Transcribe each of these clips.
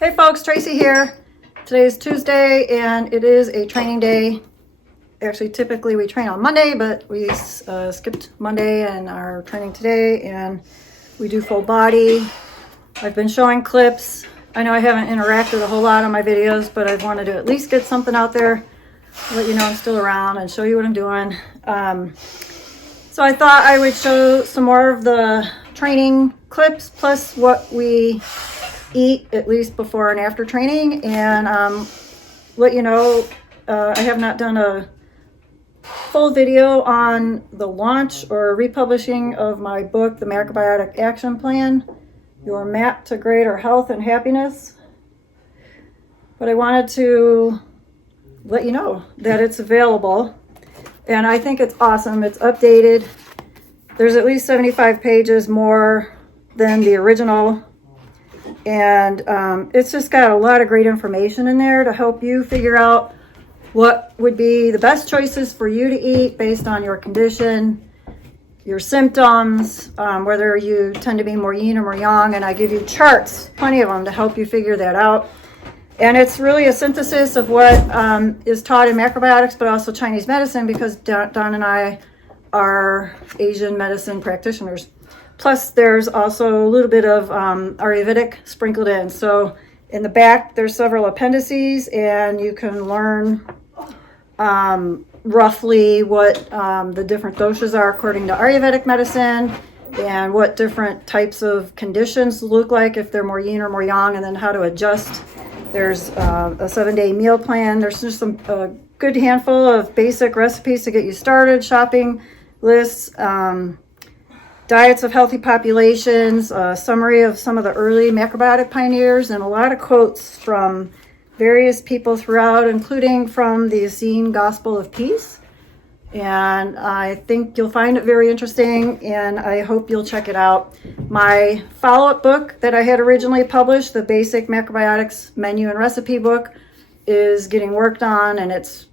Hey folks, Tracy here. Today is Tuesday and it is a training day. Actually, typically we train on Monday, but we skipped Monday and are training today, and we do full body. I've been showing clips. I know I haven't interacted a whole lot on my videos, but I've wanted to at least get something out there, let you know I'm still around and show you what I'm doing. So I thought I would show some more of the training clips plus what we eat at least before and after training, and let you know I have not done a full video on the launch or republishing of my book, The Macrobiotic Action Plan, Your Map to Greater Health and Happiness. But I wanted to let you know that it's available, and I think it's awesome. It's updated. There's at least 75 pages more than the original. And it's just got a lot of great information in there to help you figure out what would be the best choices for you to eat based on your condition, your symptoms, whether you tend to be more yin or more yang. And I give you charts, plenty of them, to help you figure that out. And it's really a synthesis of what is taught in macrobiotics, but also Chinese medicine, because Don and I are Asian medicine practitioners. Plus, there's also a little bit of Ayurvedic sprinkled in. So in the back, there's several appendices, and you can learn roughly what the different doshas are according to Ayurvedic medicine, and what different types of conditions look like if they're more yin or more yang, and then how to adjust. There's a 7-day meal plan. There's just a good handful of basic recipes to get you started, shopping lists, diets of healthy populations, a summary of some of the early macrobiotic pioneers, and a lot of quotes from various people throughout, including from the Essene Gospel of Peace. And I think you'll find it very interesting, and I hope you'll check it out. My follow-up book that I had originally published, the Basic Macrobiotics Menu and Recipe book, is getting worked on, and it's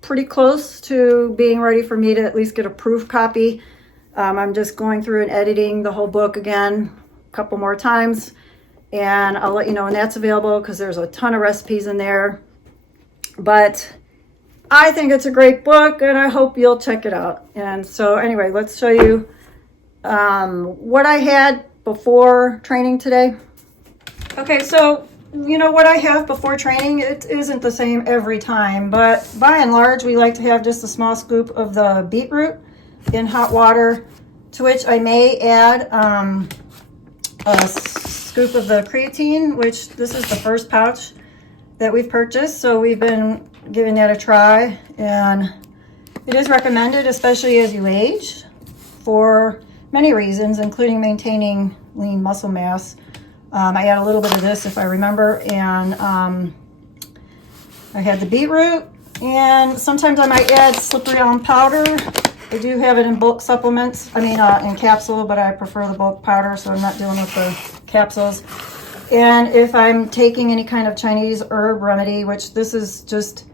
pretty close to being ready for me to at least get a proof copy. I'm just going through and editing the whole book again a couple more times, and I'll let you know when that's available, because there's a ton of recipes in there. But I think it's a great book, and I hope you'll check it out. And so anyway, let's show you what I had before training today. Okay, so you know what I have before training, it isn't the same every time, but by and large, we like to have just a small scoop of the beetroot in hot water, to which I may add a scoop of the creatine, which this is the first pouch that we've purchased, so we've been giving that a try, and it is recommended, especially as you age, for many reasons, including maintaining lean muscle mass. I add a little bit of this if I remember, and I had the beetroot, and sometimes I might add slippery elm powder. I do have it in bulk supplements, in capsule, but I prefer the bulk powder, so I'm not dealing with the capsules. And if I'm taking any kind of Chinese herb remedy, which this is just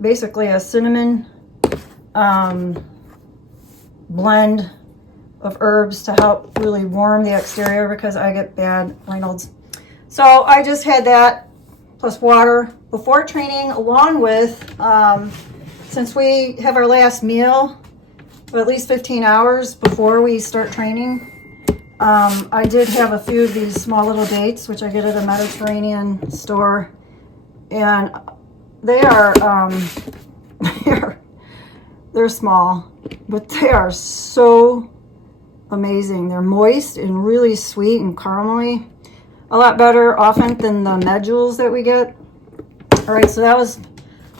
basically a cinnamon blend of herbs to help really warm the exterior, because I get bad Raynaud's. So I just had that plus water before training, along with, since we have our last meal at least 15 hours before we start training, I did have a few of these small little dates, which I get at a Mediterranean store, and they are they're small, but they are so amazing. They're moist and really sweet and caramely, a lot better often than the medules that we get. All right, so that was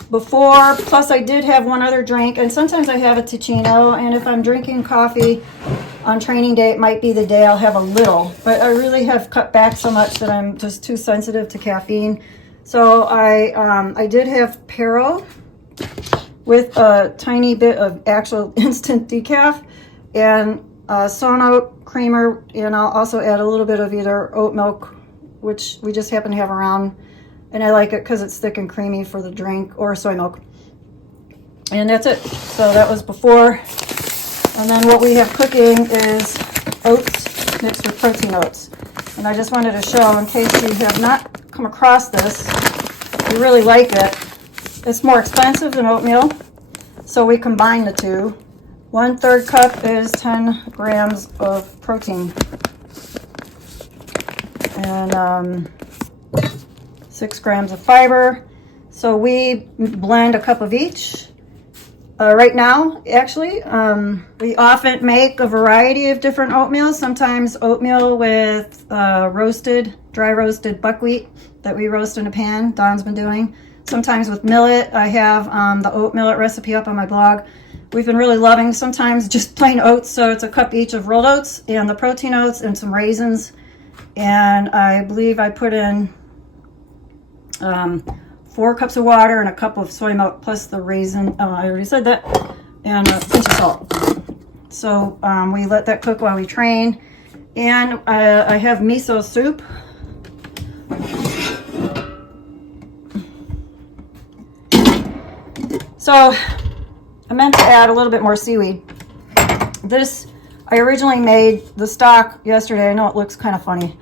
before. Plus I did have one other drink, and sometimes I have a Ticino, and if I'm drinking coffee on training day, it might be the day I'll have a little, but I really have cut back so much that I'm just too sensitive to caffeine. So I did have Pero with a tiny bit of actual instant decaf, and Sono creamer, and I'll also add a little bit of either oat milk, which we just happen to have around, and I like it because it's thick and creamy for the drink, or soy milk. And that's it. So that was before. And then what we have cooking is oats mixed with protein oats. And I just wanted to show, in case you have not come across this, we really like it. It's more expensive than oatmeal, so we combine the two. 1/3 cup is 10 grams of protein. And 6 grams of fiber. So we blend a cup of each. Right now, actually, we often make a variety of different oatmeals. Sometimes oatmeal with dry roasted buckwheat that we roast in a pan. Dawn's been doing. Sometimes with millet. I have the oat millet recipe up on my blog. We've been really loving sometimes just plain oats. So it's a cup each of rolled oats and the protein oats and some raisins. And I believe I put in 4 cups of water and a cup of soy milk plus the raisin. I already said that. And a pinch of salt. So we let that cook while we train. And I have miso soup. So I meant to add a little bit more seaweed. I originally made the stock yesterday. I know it looks kind of funny.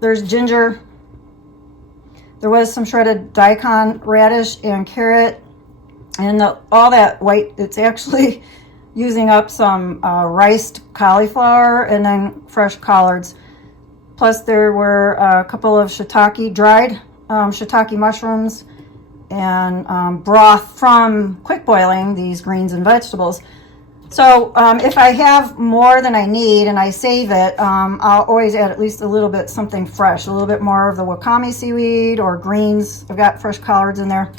There's ginger. There was some shredded daikon, radish, and carrot. And all that white, it's actually using up some riced cauliflower and then fresh collards. Plus there were a couple of dried shiitake mushrooms, and broth from quick boiling these greens and vegetables. So if I have more than I need and I save it, I'll always add at least a little bit something fresh, a little bit more of the wakame seaweed or greens. I've got fresh collards in there.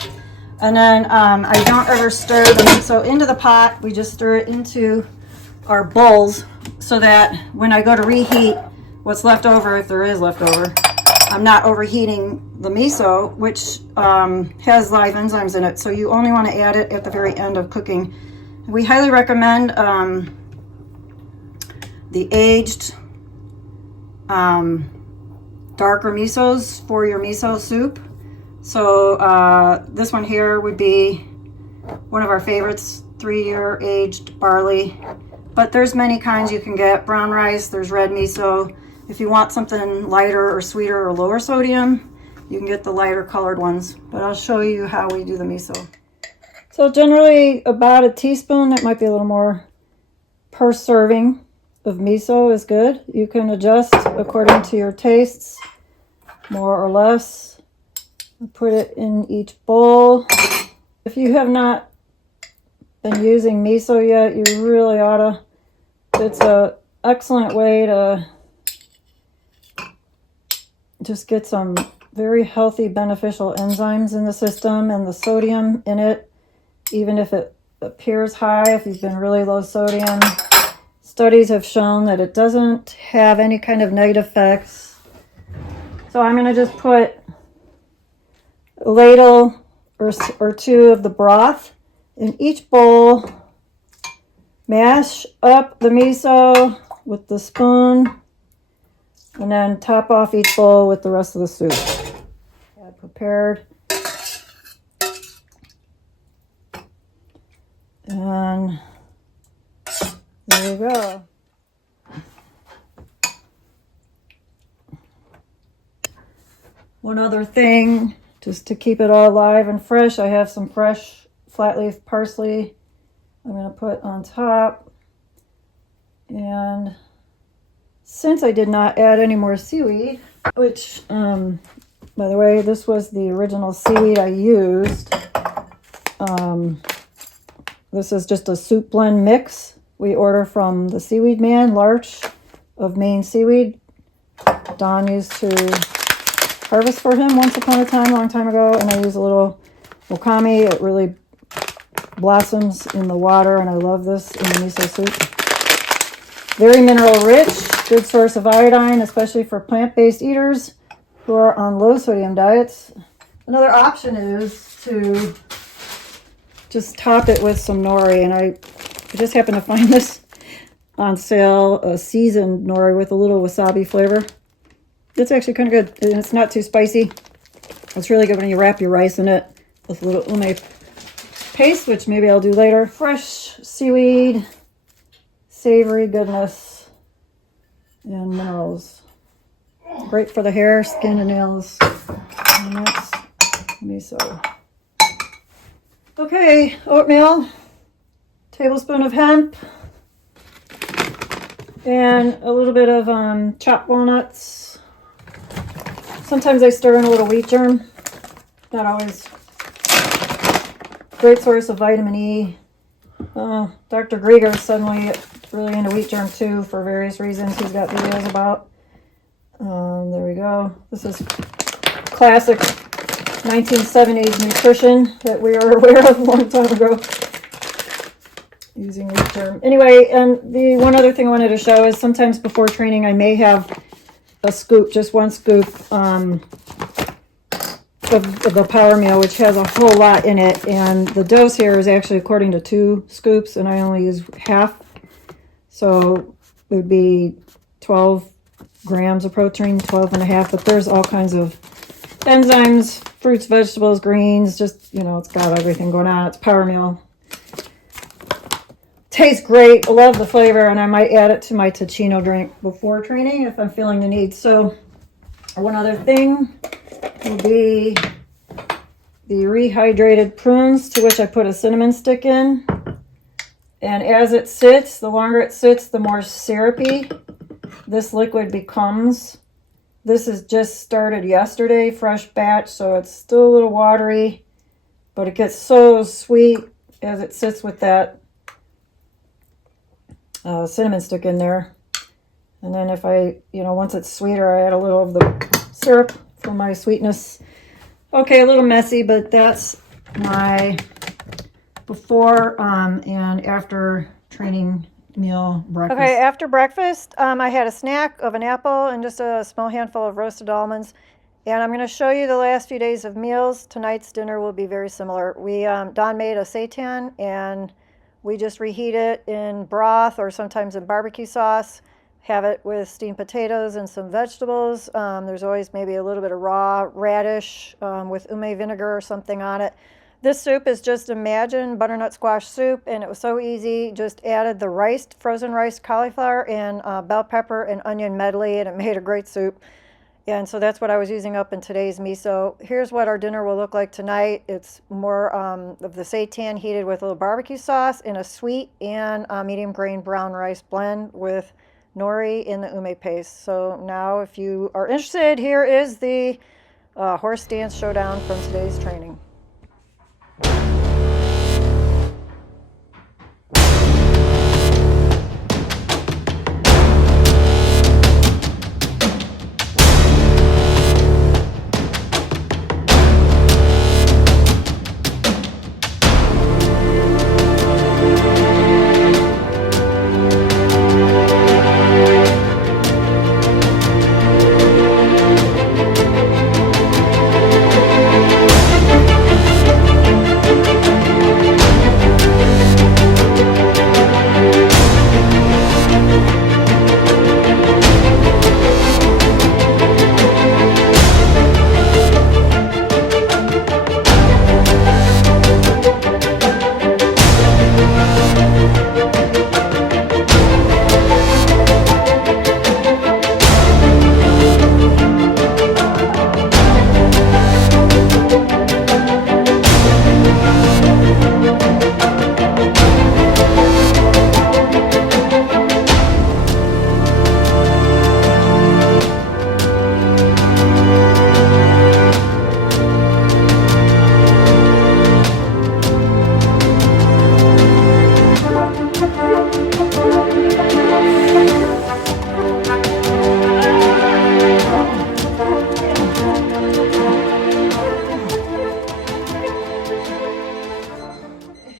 And then I don't ever stir the miso into the pot. We just stir it into our bowls so that when I go to reheat what's left over, if there is leftover, I'm not overheating the miso, which has live enzymes in it. So you only want to add it at the very end of cooking. We highly recommend the aged darker misos for your miso soup. So this one here would be one of our favorites, 3-year aged barley. But there's many kinds you can get. Brown rice, there's red miso. If you want something lighter or sweeter or lower sodium, you can get the lighter colored ones. But I'll show you how we do the miso. So generally about a teaspoon, that might be a little more, per serving of miso is good. You can adjust according to your tastes, more or less. Put it in each bowl. If you have not been using miso yet, you really ought to. It's an excellent way to just get some very healthy, beneficial enzymes in the system, and the sodium in it, even if it appears high, if you've been really low sodium, studies have shown that it doesn't have any kind of negative effects. So I'm going to just put a ladle or two of the broth in each bowl, mash up the miso with the spoon, and then top off each bowl with the rest of the soup. Got prepared. And there you go. One other thing, just to keep it all alive and fresh, I have some fresh flat leaf parsley I'm going to put on top. And since I did not add any more seaweed, which, by the way, this was the original seaweed I used. This is just a soup blend mix. We order from the Seaweed Man, Larch of Maine Seaweed. Dawn used to harvest for him once upon a time, a long time ago, and I use a little wakame. It really blossoms in the water, and I love this in the miso soup. Very mineral rich, good source of iodine, especially for plant-based eaters who are on low sodium diets. Another option is to just top it with some nori, and I just happened to find this on sale, a seasoned nori with a little wasabi flavor. It's actually kind of good, and it's not too spicy. It's really good when you wrap your rice in it with a little ume paste, which maybe I'll do later. Fresh seaweed, savory goodness, and minerals. Great for the hair, skin, and nails. And that's miso. Okay, oatmeal, tablespoon of hemp, and a little bit of chopped walnuts. Sometimes I stir in a little wheat germ. Not always. Great source of vitamin E. Dr. Grieger is suddenly really into wheat germ too for various reasons he's got videos about. There we go. This is classic 1970s nutrition that we were aware of a long time ago. Using wheat germ. Anyway, and the one other thing I wanted to show is sometimes before training I may have a scoop, just one scoop of the power meal, which has a whole lot in it, and the dose here is actually according to 2 scoops, and I only use half, so it would be 12 grams of protein, 12 and a half, but there's all kinds of enzymes, fruits, vegetables, greens, just, you know, it's got everything going on. It's power meal. Tastes great. I love the flavor, and I might add it to my Ticino drink before training if I'm feeling the need. So one other thing will be the rehydrated prunes, to which I put a cinnamon stick in. And as it sits, the longer it sits, the more syrupy this liquid becomes. This is just started yesterday, fresh batch, so it's still a little watery, but it gets so sweet as it sits with that cinnamon stick in there. And then if I, you know, once it's sweeter, I add a little of the syrup for my sweetness. Okay, a little messy, but that's my before and after training meal breakfast. Okay, after breakfast, I had a snack of an apple and just a small handful of roasted almonds. And I'm going to show you the last few days of meals. Tonight's dinner will be very similar. Don made a seitan, and we just reheat it in broth or sometimes in barbecue sauce. Have it with steamed potatoes and some vegetables. There's always maybe a little bit of raw radish with ume vinegar or something on it. This soup is just, imagine butternut squash soup, and it was so easy. Just added the rice, frozen rice, cauliflower, and bell pepper and onion medley, and it made a great soup. And so that's what I was using up in today's miso. Here's what our dinner will look like tonight. It's more of the seitan heated with a little barbecue sauce and a sweet and medium grain brown rice blend with nori in the ume paste. So now if you are interested, here is the horse dance showdown from today's training.